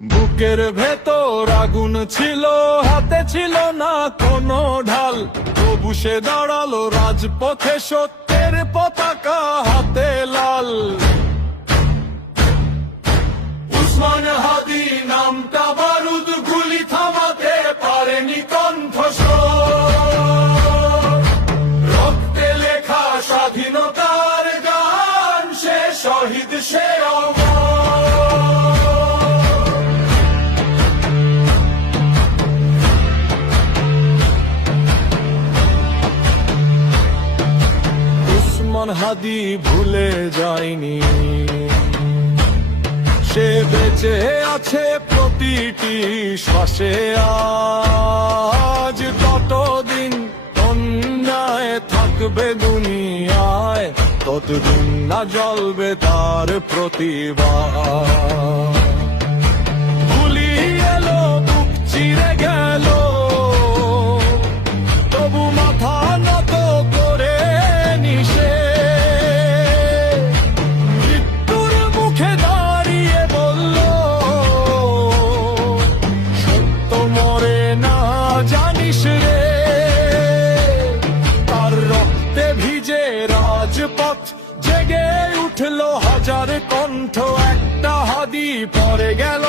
বুকের ভেতর আগুন ছিল, হাতে ছিল না কোনো ঢাল, তবু সে দাঁড়ালো রাজপথে, সত্যের পতাকা হাতে লাল। উসমান হাদি নামটা বারুদ, গুলি থামাতে পারেনি কণ্ঠস্বর। রক্তে লেখা স্বাধীনতার গান, সে শহীদ সে অমর। উসমান হাদি ভুলে যায়নি, সে বেঁচে আছে প্রতিটি শ্বাসে। আজ ততদিন অন্যায় থাকবে দুনিয়ায়, ততদিন না জ্বলবে তার প্রতিভা। গুলি এলো, বুক চিরে গেল, তবু মাথা নত করে নিশে। মৃত্যুর মুখে দাঁড়িয়ে বলল, সত্য মরে না জানিস রে। তার রক্তে ভিজে রাজপথ, জেগে উঠলো হাজার কণ্ঠ, একটা হাদি পরে গেল